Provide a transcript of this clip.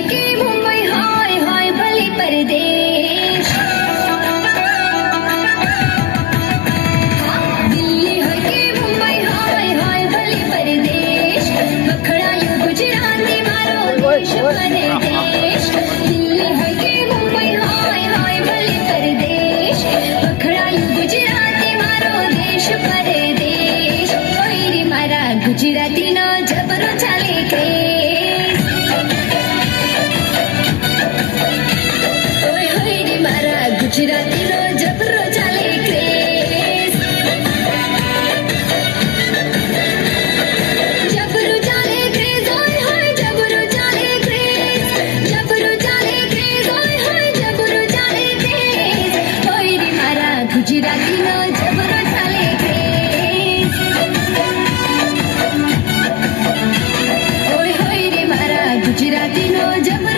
હોય કે મુંબઈ હોય ભલે પરદેશ, દિલ્હી હોય કે મુંબઈ હોય ભલે પરદેશ, વખણાયું ગુજરાતી મારો દેશ પરદેશ. દિલ્હી હોય કે મુંબઈ હોય ભલે પરદેશ, વખણાયું ગુજરાતી મારો દેશ પરદેશ. હોય રે મારા ગુજરાતીનો જબરો ચાલે ક્રેઝ, હોય રે મારા ગુજરાતીનો જબરો ચાલે ક્રેઝ. જબરો ચાલે ક્રેઝ, હોય જબરો ચાલે ક્રેઝ, જબરો ચાલે ક્રેઝ, હોય જબરો ચાલે ક્રેઝ. હોય રે મારા ગુજરાતીનો જબરો ચાલે ક્રેઝ, હોય રે મારા ગુજરાતીનો જબરો